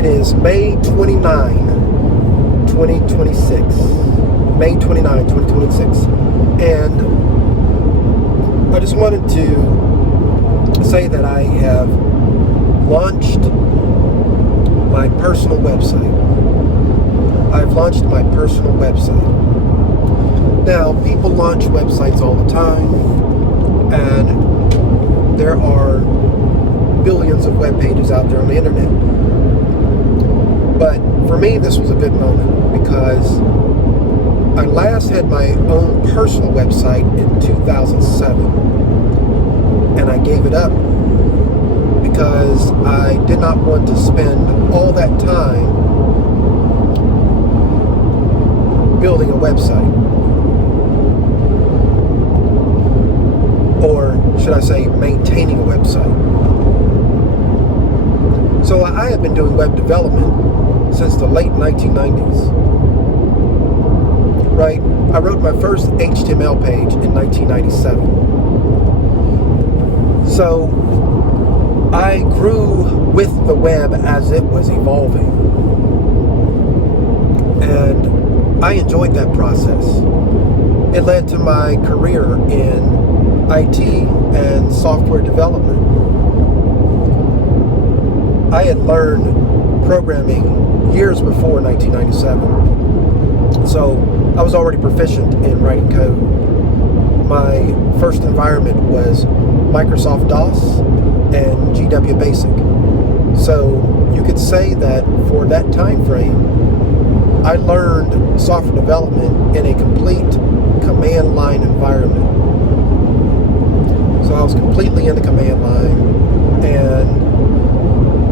It is May 29, 2026. May 29, 2026. And I just wanted to say that I have launched my personal website. I've launched my personal website. Now, people launch websites all the time, and there are billions of web pages out there on the internet. But for me, this was a good moment because I last had my own personal website in 2007, and I gave it up because I did not want to spend all that time building a website. Or should I say maintaining a website. So I have been doing web development since the late 1990s. Right? I wrote my first HTML page in 1997. So I grew with the web as it was evolving. And I enjoyed that process. It led to my career in IT and software development. I had learned programming years before 1997. So I was already proficient in writing code. My first environment was Microsoft DOS and GW Basic. So you could say that for that time frame, I learned software development in a complete command line environment. So I was completely in the command line, and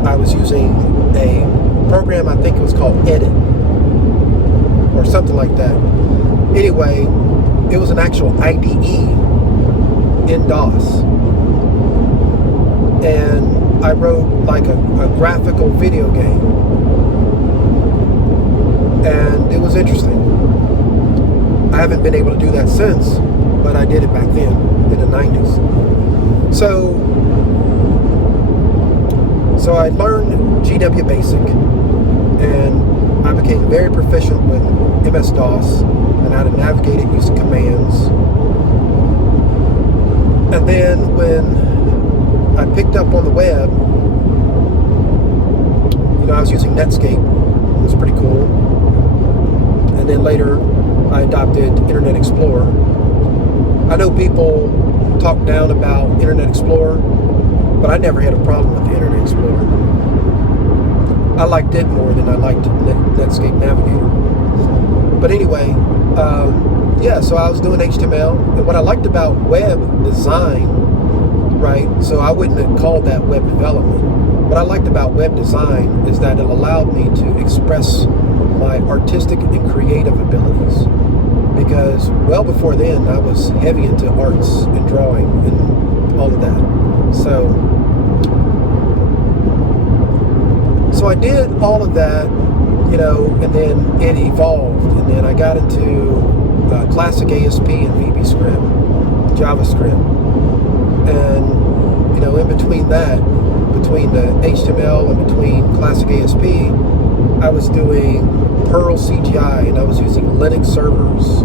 I was using a program, I think it was called Edit, or something like that. Anyway, it was an actual IDE in DOS. And I wrote like a graphical video game. And it was interesting. I haven't been able to do that since, but I did it back then in the 90s. So I learned GW Basic, and I became very proficient with MS-DOS and how to navigate it using commands. And then when I picked up on the web, I was using Netscape. It was pretty cool. And then later, I adopted Internet Explorer. I know people talk down about Internet Explorer, but I never had a problem with the Internet Explorer. I liked it more than I liked Netscape Navigator. But anyway, so I was doing HTML, and what I liked about web design, right, so I wouldn't have called that web development. What I liked about web design is that it allowed me to express my artistic and creative abilities. Because well before then, I was heavy into arts and drawing and all of that. So I did all of that, and then it evolved. And then I got into classic ASP and VBScript, JavaScript. And, in between that, between the HTML and between classic ASP, I was doing Perl CGI, and I was using Linux servers.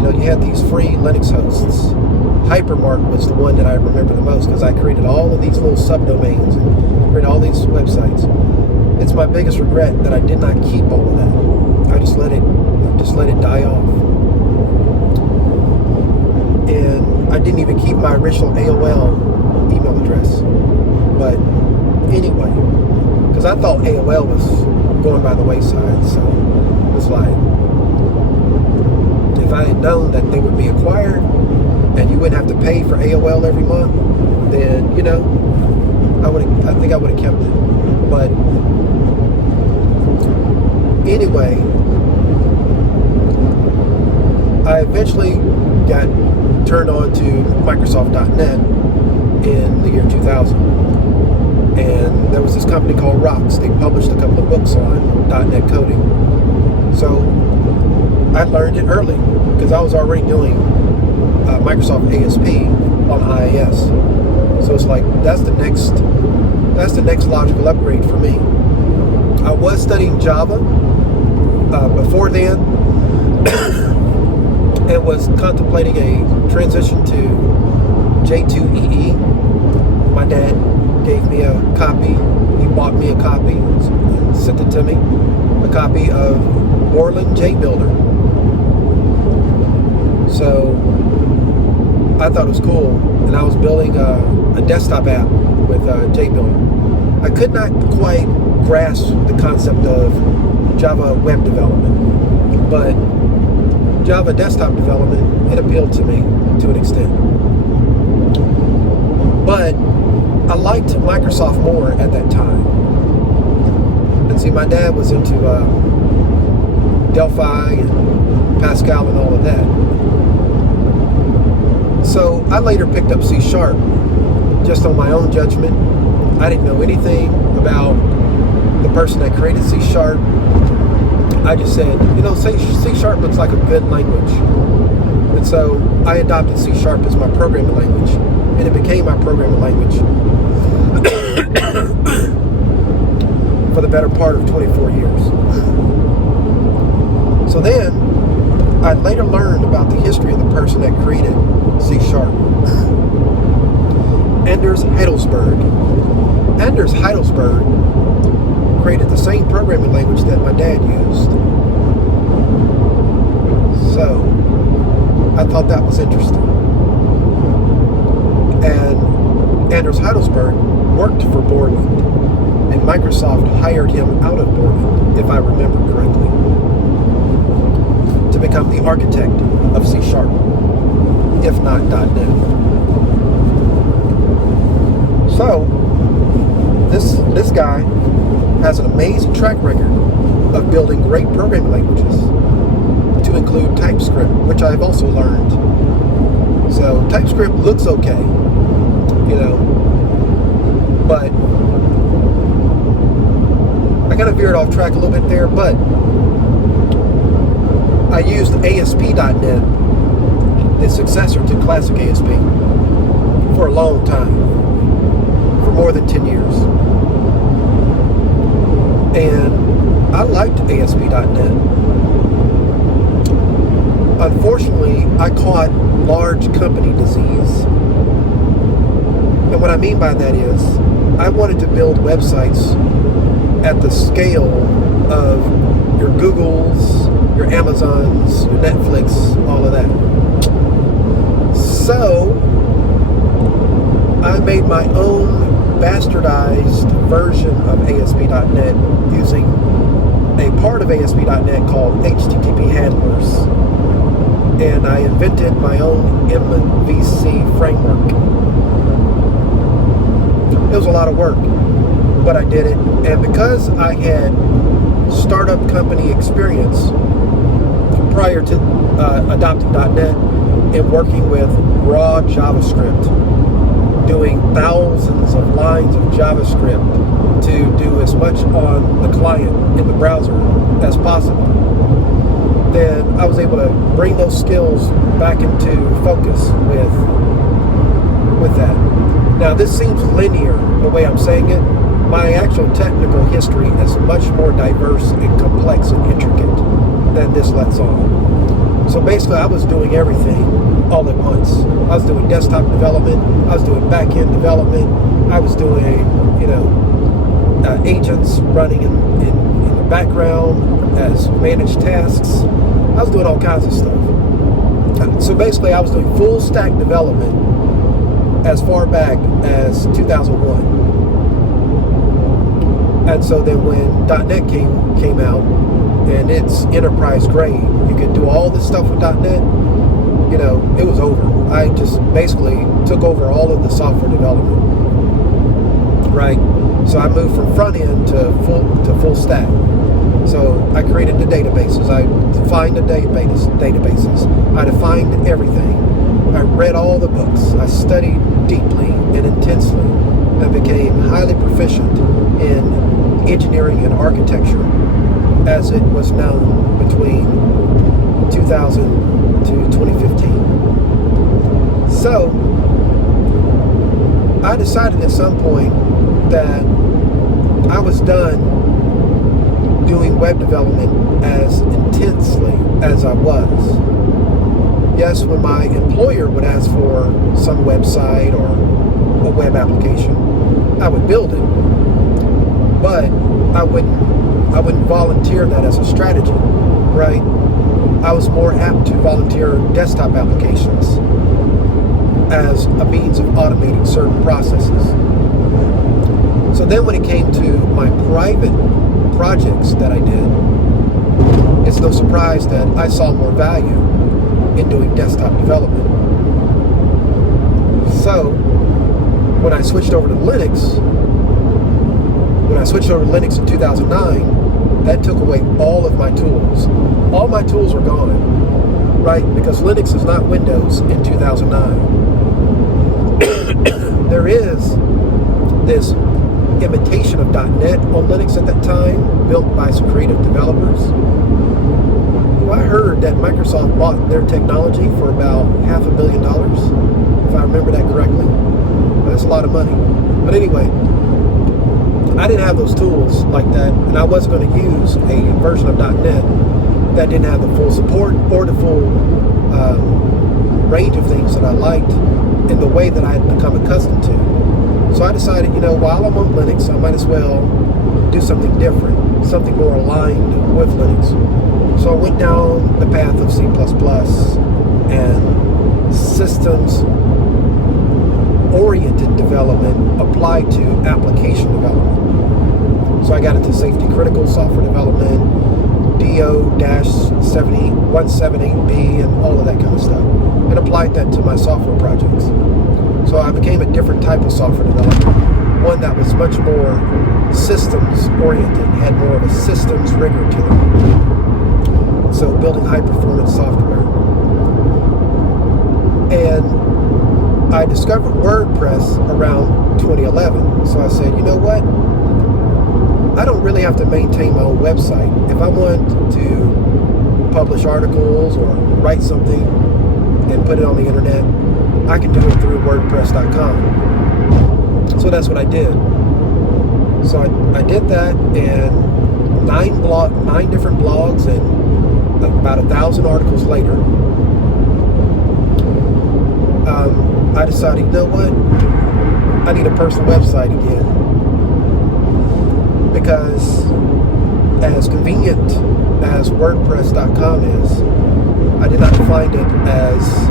You had these free Linux hosts. Hypermart was the one that I remember the most because I created all of these little subdomains and created all these websites. It's my biggest regret that I did not keep all of that. I just let it die off. And I didn't even keep my original AOL email address. But anyway, because I thought AOL was going by the wayside, so it was like, if I had known that they would be acquired and you wouldn't have to pay for AOL every month, then I think I would have kept it. But anyway, I eventually got turned on to Microsoft.net in the year 2000. And there was this company called Rocks. They published a couple of books on .NET coding. So I learned it early because I was already doing Microsoft ASP on IIS. So it's like that's the next logical upgrade for me. I was studying Java before then, and was contemplating a transition to J2EE. My dad gave me a copy. He bought me a copy and sent it to me. A copy of Borland JBuilder. So I thought it was cool, and I was building a desktop app with JBuilder. I could not quite grasp the concept of Java web development, but Java desktop development, it appealed to me to an extent. But I liked Microsoft more at that time. And see, my dad was into Delphi and Pascal and all of that. So I later picked up C# just on my own judgment. I didn't know anything about the person that created C#. I just said, C# looks like a good language. And so I adopted C# as my programming language, and it became my programming language for the better part of 24 years. So then, I later learned about the history of the person that created C#. Anders Heidelsberg. Anders Heidelsberg created the same programming language that my dad used. So, I thought that was interesting. And Anders Heidelsberg worked for Borland, and Microsoft hired him out of Borland, if I remember correctly, to become the architect of C#, if not .NET. So, this guy has an amazing track record of building great programming languages, to include TypeScript, which I've also learned. So TypeScript looks okay, but I kind of veered off track a little bit there, but I used ASP.NET, the successor to Classic ASP, for a long time, for more than 10 years. And I liked ASP.NET. Unfortunately, I caught large company disease. And what I mean by that is, I wanted to build websites at the scale of your Googles, your Amazons, your Netflix, all of that. So, I made my own bastardized version of ASP.NET using a part of ASP.NET called HTTP handlers. And I invented my own MVC framework. It was a lot of work, but I did it. And because I had startup company experience prior to adopting .NET and working with raw JavaScript, doing thousands of lines of JavaScript to do as much on the client in the browser as possible, then I was able to bring those skills back into focus with that. Now, this seems linear, the way I'm saying it. My actual technical history is much more diverse and complex and intricate than this lets on. So basically, I was doing everything all at once. I was doing desktop development. I was doing back-end development. I was doing, agents running in the background as managed tasks. I was doing all kinds of stuff. So basically, I was doing full stack development as far back as 2001. And so then when .NET came out, and it's enterprise grade, you could do all this stuff with .NET, it was over. I just basically took over all of the software development, right? So I moved from front end to full stack. So I created the databases. I defined the databases. I defined everything. I read all the books. I studied deeply and intensely and became highly proficient in engineering and architecture as it was known between 2000 to 2015. So I decided at some point that I was done web development as intensely as I was. Yes, when my employer would ask for some website or a web application, I would build it. But I wouldn't volunteer that as a strategy, right? I was more apt to volunteer desktop applications as a means of automating certain processes. So then when it came to my private projects that I did, it's no surprise that I saw more value in doing desktop development. So when I switched over to Linux, in 2009, that took away all of my tools. All my tools were gone, right? Because Linux is not Windows in 2009. There is this imitation of .NET on Linux at that time, built by some creative developers. Well, I heard that Microsoft bought their technology for about $500 million, if I remember that correctly. That's a lot of money. But anyway, I didn't have those tools like that, and I wasn't going to use a version of .NET that didn't have the full support or the full range of things that I liked in the way that I had become accustomed to. So I decided, while I'm on Linux, I might as well do something different, something more aligned with Linux. So I went down the path of C++ and systems-oriented development applied to application development. So I got into safety critical software development, DO-178B, and all of that kind of stuff, and applied that to my software projects. So I became a different type of software developer, one that was much more systems-oriented, had more of a systems rigor to it. So building high-performance software. And I discovered WordPress around 2011. So I said, you know what? I don't really have to maintain my own website. If I want to publish articles or write something and put it on the internet, I can do it through WordPress.com. So that's what I did. So I did that, and 9 different blogs, and about 1,000 articles later, I decided, you know what? I need a personal website again. Because as convenient as WordPress.com is, I did not find it as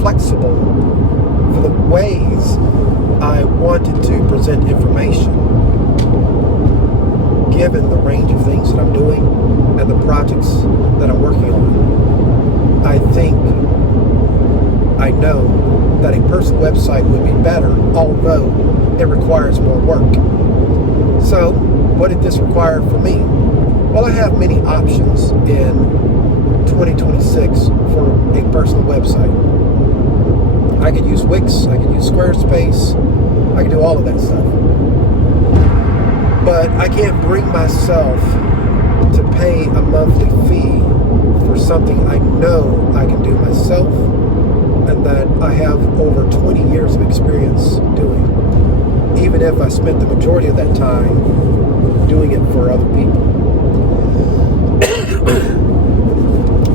flexible for the ways I wanted to present information, given the range of things that I'm doing and the projects that I'm working on. I know that a personal website would be better, although it requires more work. So, what did this require for me? Well, I have many options in 2026 for a personal website. I could use Wix, I could use Squarespace, I could do all of that stuff. But I can't bring myself to pay a monthly fee for something I know I can do myself and that I have over 20 years of experience doing, even if I spent the majority of that time doing it for other people.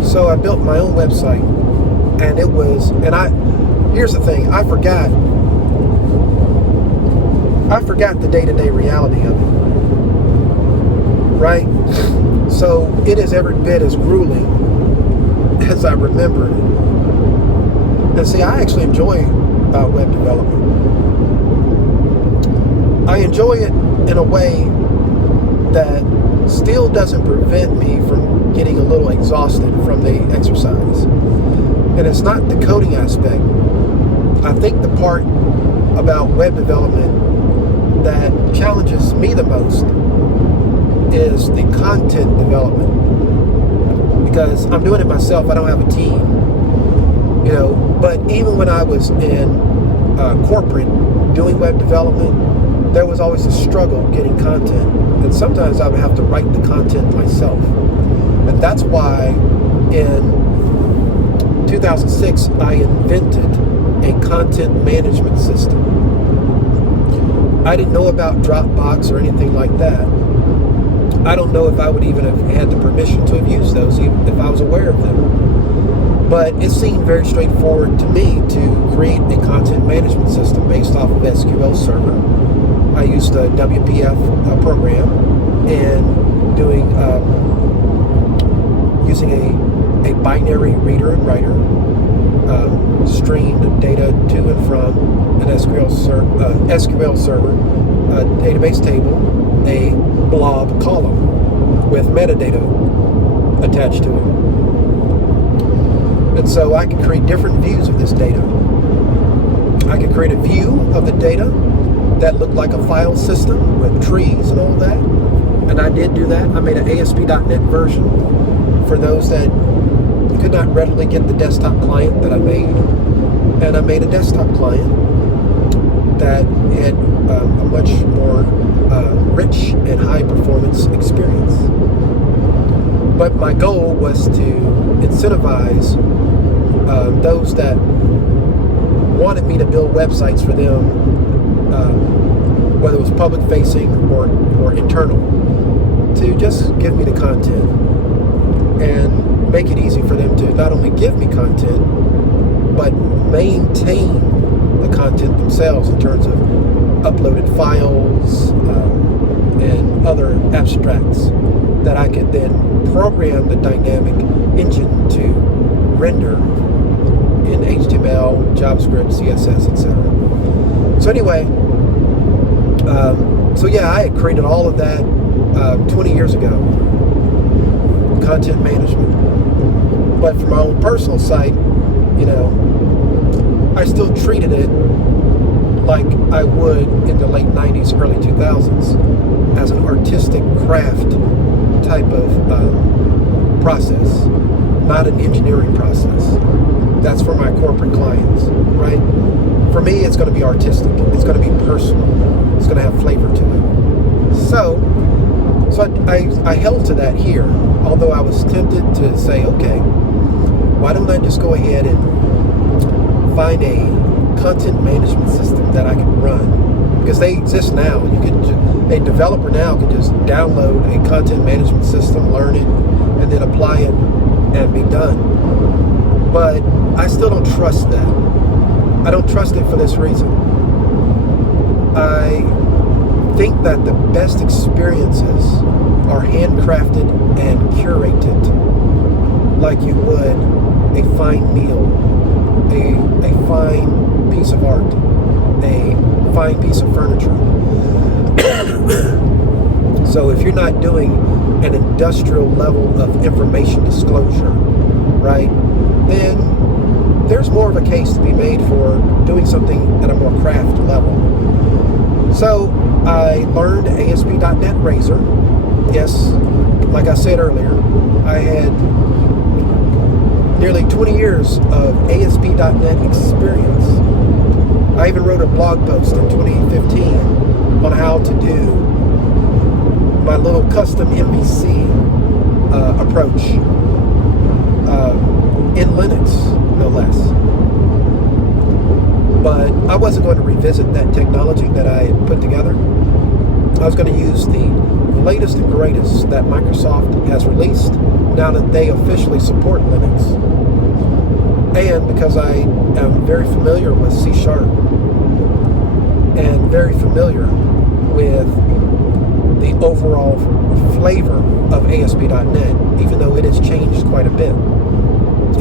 So I built my own website, and here's the thing, I forgot the day-to-day reality of it, right? So it is every bit as grueling as I remember it. And see, I actually enjoy web development. I enjoy it in a way that still doesn't prevent me from getting a little exhausted from the exercise. And it's not the coding aspect. I think the part about web development that challenges me the most is the content development. Because I'm doing it myself, I don't have a team. But even when I was in corporate doing web development, there was always a struggle getting content. And sometimes I would have to write the content myself. And that's why in 2006, I invented a content management system. I didn't know about Dropbox or anything like that. I don't know if I would even have had the permission to have used those even if I was aware of them. But it seemed very straightforward to me to create a content management system based off of SQL Server. I used a WPF program and doing using a binary reader and writer, streamed data to and from an SQL server, a database table, a blob column with metadata attached to it. And so I could create different views of this data. I could create a view of the data that looked like a file system with trees and all that. And I did do that. I made an ASP.NET version for those that could not readily get the desktop client that I made. And I made a desktop client that had a much more rich and high performance experience. But my goal was to incentivize those that wanted me to build websites for them, whether it was public facing or internal, to just give me the content and make it easy for them to not only give me content, but maintain the content themselves in terms of uploaded files and other abstracts that I could then program the dynamic engine to render in HTML, JavaScript, CSS, etc. So anyway, so yeah, I had created all of that 20 years ago, content management. But for my own personal site, you know, I still treated it like I would in the late 90s, early 2000s as an artistic craft type of process, not an engineering process. That's for my corporate clients, right? For me, it's going to be artistic. It's going to be personal. It's going to have flavor to it. So I held to that here, although I was tempted to say, okay, why don't I just go ahead and find a content management system that I can run? Because they exist now. You can, a developer now can just download a content management system, learn it, and then apply it and be done. But I still don't trust that. I don't trust it for this reason. I think that the best experiences are handcrafted and curated, like you would a fine meal, a fine piece of art, a fine piece of furniture. So if you're not doing an industrial level of information disclosure, right, then there's more of a case to be made for doing something at a more craft level. So I learned ASP.NET Razor. Yes, like I said earlier, I had nearly 20 years of ASP.NET experience. I even wrote a blog post in 2015 on how to do my little custom MVC approach in Linux, no less. But I wasn't going to revisit that technology that I had put together. I was going to use the latest and greatest that Microsoft has released now that they officially support Linux. And because I am very familiar with C# and very familiar with the overall flavor of ASP.NET, even though it has changed quite a bit,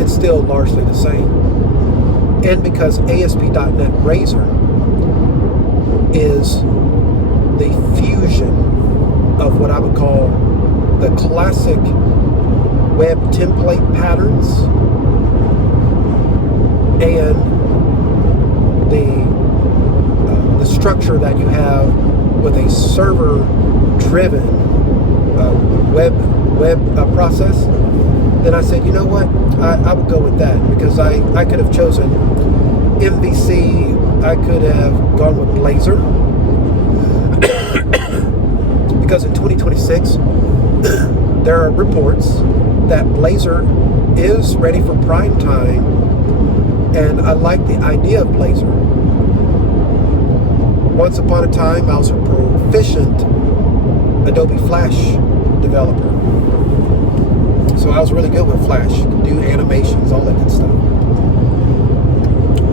it's still largely the same. And because ASP.NET Razor is the fusion of what I would call the classic web template patterns and the structure that you have with a server-driven web process, then I said, you know what, I would go with that, because I could have chosen MVC, I could have gone with Blazor, because in 2026 there are reports that Blazor is ready for prime time, and I like the idea of Blazor. once upon a time, I was a proficient Adobe Flash developer. So I was really good with Flash, do animations, all that good stuff.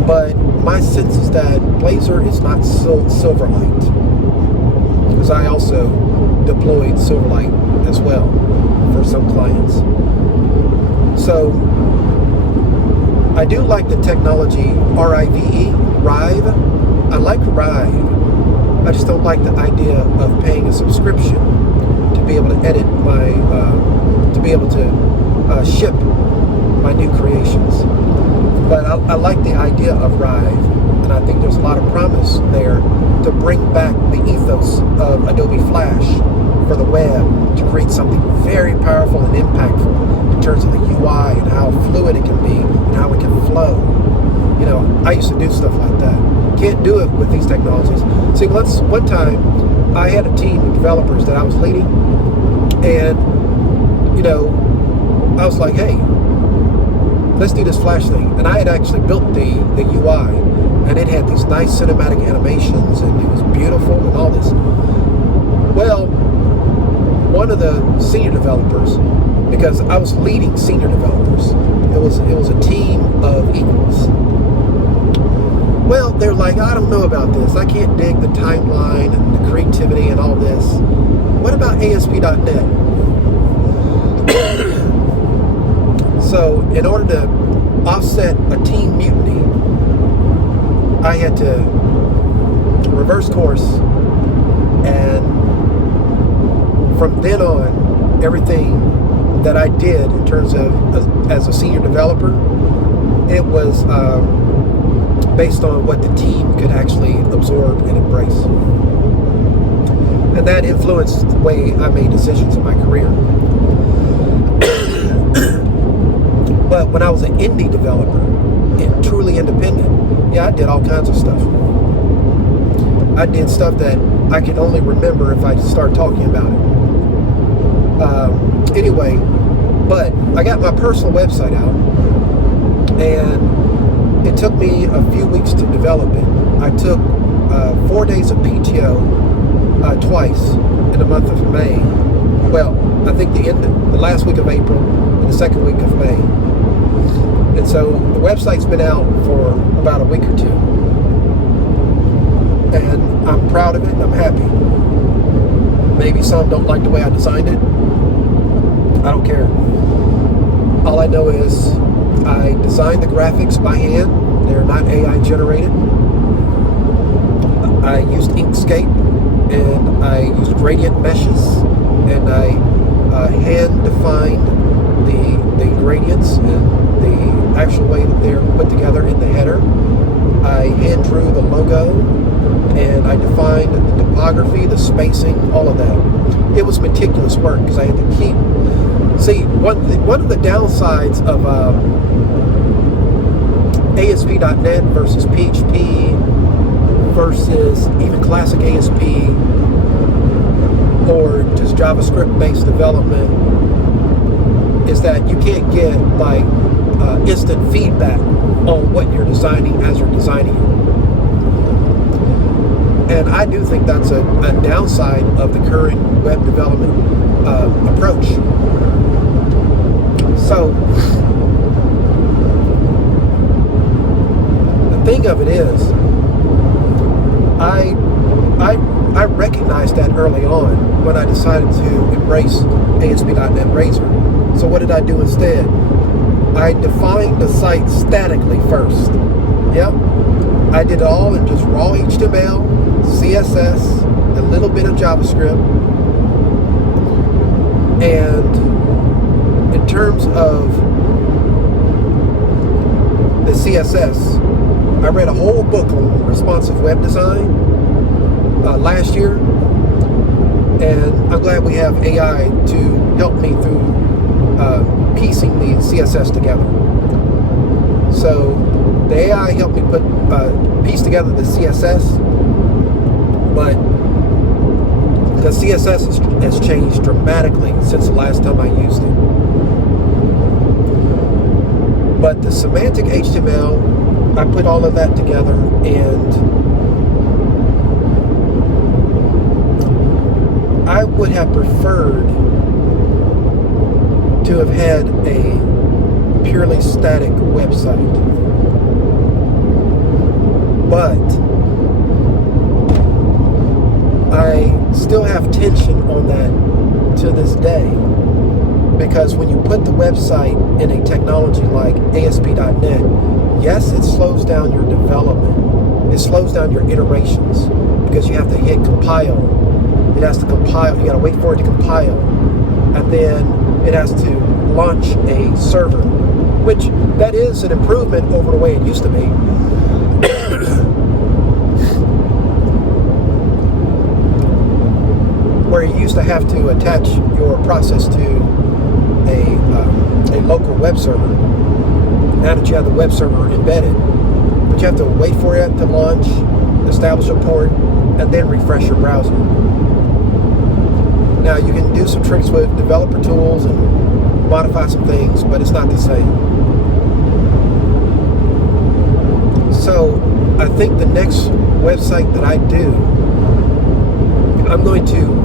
But my sense is that Blazor is not Silverlight, because I also deployed Silverlight as well for some clients. So I do like the technology RIVE. I like Rive. I just don't like the idea of paying a subscription to be able to edit my, to be able to ship my new creations. But I like the idea of Rive, and I think there's a lot of promise there to bring back the ethos of Adobe Flash for the web, to create something very powerful and impactful in terms of the UI and how fluid it can be and how it can flow. You know, I used to do stuff like that. Can't do it with these technologies. See, one time I had a team of developers that I was leading, and you know, I was like, hey, let's do this Flash thing. And I had actually built the UI, and it had these nice cinematic animations, and it was beautiful and all this. Well, one of the senior developers, because I was leading senior developers, it was a team of equals. Well, they're like, I don't know about this. I can't dig the timeline and the creativity and all this. What about ASP.NET? So, in order to offset a team mutiny, I had to reverse course, and from then on, everything that I did in terms of as a senior developer, it was based on what the team could actually absorb and embrace. And that influenced the way I made decisions in my career. But when I was an indie developer and truly independent, yeah, I did all kinds of stuff. I did stuff that I can only remember if I start talking about it. Anyway, but I got my personal website out, and it took me a few weeks to develop it. I took 4 days of PTO twice in the month of May. Well, I think the last week of April and the second week of May. And so the website's been out for about a week or two. And I'm proud of it and I'm happy. Maybe some don't like the way I designed it. I don't care. All I know is I designed the graphics by hand. They're not AI generated. I used Inkscape, and I used gradient meshes, and I hand defined the gradients and the actual way that they're put together in the header. I hand drew the logo, and I defined the typography, the spacing, all of that. It was meticulous work because I had to keep. See, one of the downsides of ASP.NET versus PHP versus even classic ASP or just JavaScript-based development is that you can't get like instant feedback on what you're designing as you're designing it. And I do think that's a downside of the current web development approach. So the thing of it is, I recognized that early on when I decided to embrace ASP.NET Razor. So what did I do instead? I defined the site statically first. Yep. I did it all in just raw HTML, CSS, a little bit of JavaScript. And in terms of the CSS, I read a whole book on responsive web design last year, and I'm glad we have AI to help me through piecing the CSS together. So the AI helped me piece together the CSS, but the CSS has changed dramatically since the last time I used it. But the semantic HTML, I put all of that together, and I would have preferred to have had a purely static website. But I still have tension on that to this day, because when you put the website in a technology like ASP.NET, yes, it slows down your development. It slows down your iterations because you have to hit compile. It has to compile. You got to wait for it to compile, and then it has to launch a server, which that is an improvement over the way it used to be. Where you used to have to attach your process to a local web server. Now that you have the web server embedded, but you have to wait for it to launch, establish a port, and then refresh your browser. Now you can do some tricks with developer tools and modify some things, but it's not the same. So I think the next website that I do, I'm going to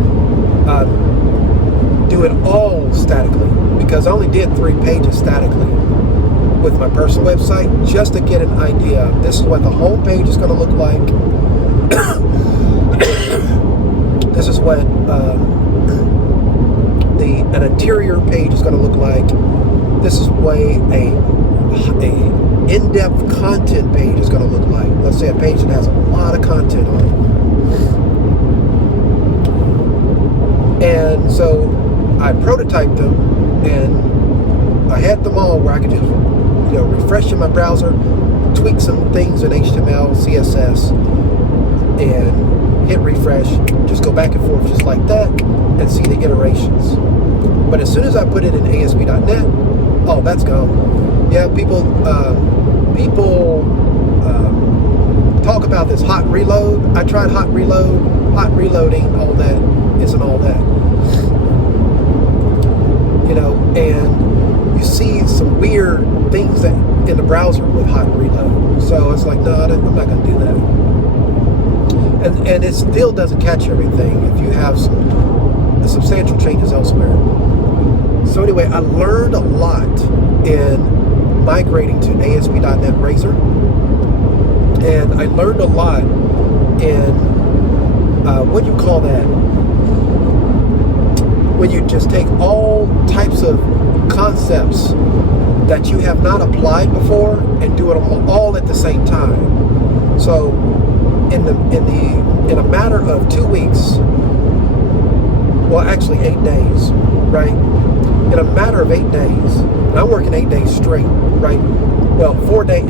do it all statically, because I only did 3 pages statically with my personal website, just to get an idea. This is what the home page is going to look like. This is what an interior page is going to look like. This is way a in-depth content page is going to look like. Let's say a page that has a lot of content on it. And so I prototyped them, and I had them all where I could just, refresh in my browser, tweak some things in HTML, CSS, and hit refresh, just go back and forth just like that, and see the iterations. But as soon as I put it in ASP.NET, oh, that's gone. Yeah, people talk about this hot reload. I tried hot reloading, all that isn't all that. And you see some weird things that in the browser with hot reload. So it's like, no, I'm not going to do that. And it still doesn't catch everything if you have some substantial changes elsewhere. So anyway, I learned a lot in migrating to ASP.NET Razor, and I learned a lot in what do you call that? When you just take all types of concepts that you have not applied before and do it all at the same time. So in a matter of 2 weeks, well, actually 8 days, right? In a matter of 8 days, and I'm working 8 days straight, right? Well, 4 day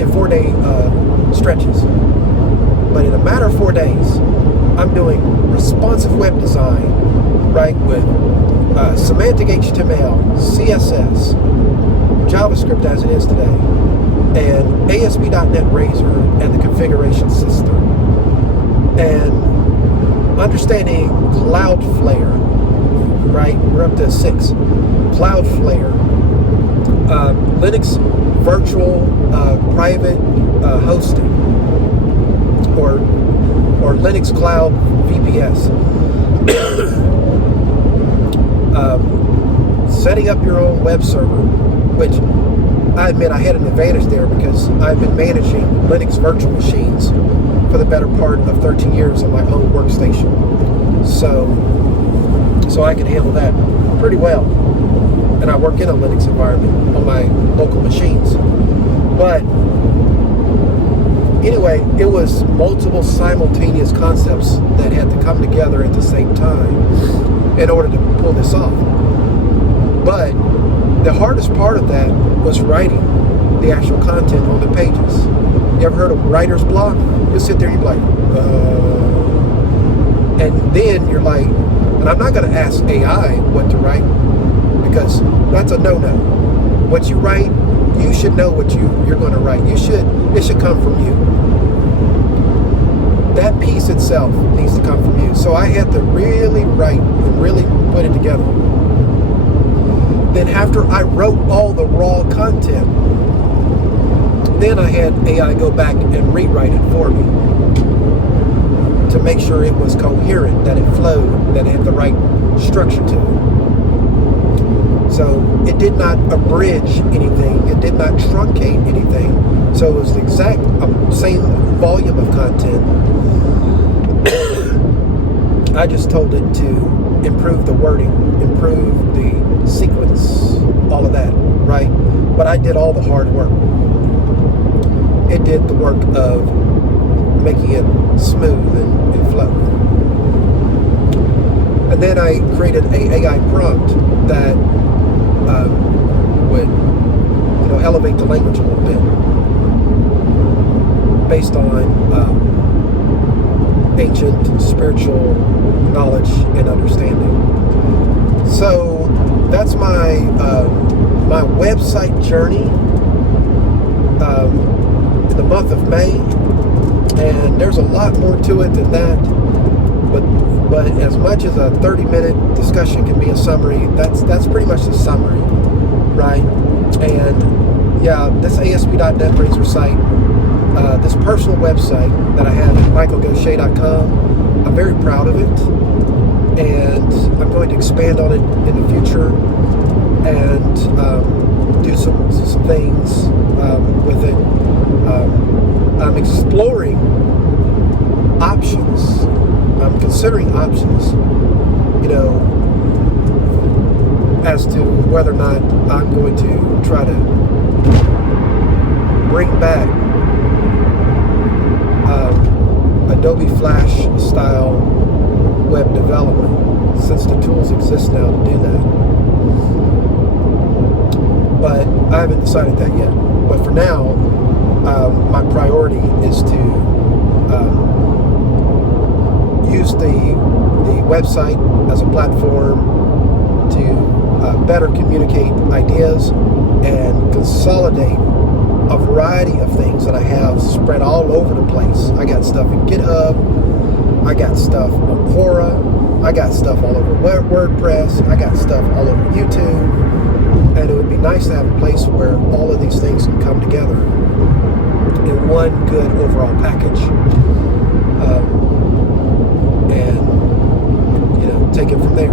stretches. But in a matter of 4 days, I'm doing responsive web design, right? With semantic HTML, CSS, JavaScript as it is today, and ASP.NET Razor and the configuration system, and understanding Cloudflare, right? We're up to 6. Cloudflare, Linux virtual private hosting, or Linux Cloud VPS. Setting up your own web server, which I admit I had an advantage there because I've been managing Linux virtual machines for the better part of 13 years on my own workstation. So I can handle that pretty well. And I work in a Linux environment on my local machines. But anyway, it was multiple simultaneous concepts that had to come together at the same time in order to pull this off. But the hardest part of that was writing the actual content on the pages. You ever heard of writer's block? You sit there and you're like, and then you're like, and I'm not going to ask AI what to write, because that's a no-no. What you write, you should know what you're going to write. It should come from you. That piece itself needs to come from you. So I had to really write and really put it together. Then after I wrote all the raw content, then I had AI go back and rewrite it for me to make sure it was coherent, that it flowed, that it had the right structure to it. So it did not abridge anything. It did not truncate anything. So it was the exact same volume of content. I just told it to improve the wording, improve the sequence, all of that, right? But I did all the hard work. It did the work of making it smooth and flow. And then I created a AI prompt that would, elevate the language a little bit based on ancient spiritual knowledge and understanding. So that's my my website journey in the month of May, and there's a lot more to it than that. But as much as a 30-minute discussion can be a summary, that's pretty much the summary, right? And yeah, this ASP.NET Razor site, this personal website that I have at michaelgaucher.com, I'm very proud of it, and I'm going to expand on it in the future and do some things with it. I'm exploring options. I'm considering options, as to whether or not I'm going to try to bring back Adobe Flash style web development, since the tools exist now to do that. But I haven't decided that yet. But for now, my priority is to use the website as a platform to better communicate ideas and consolidate a variety of things that I have spread all over the place. I got stuff in GitHub, I got stuff on Quora, I got stuff all over WordPress, I got stuff all over YouTube, and it would be nice to have a place where all of these things can come together in one good overall package. And take it from there.